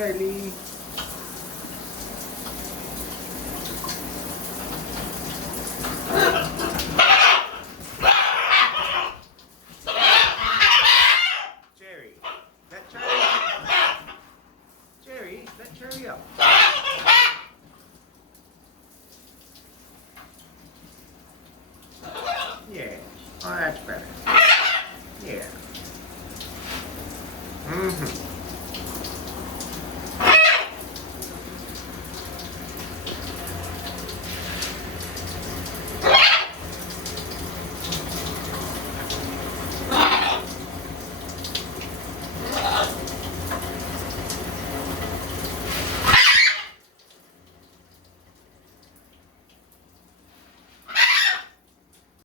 Charlie. Jerry, let Charlie up. Jerry, let Charlie up. Yeah, oh, that's better.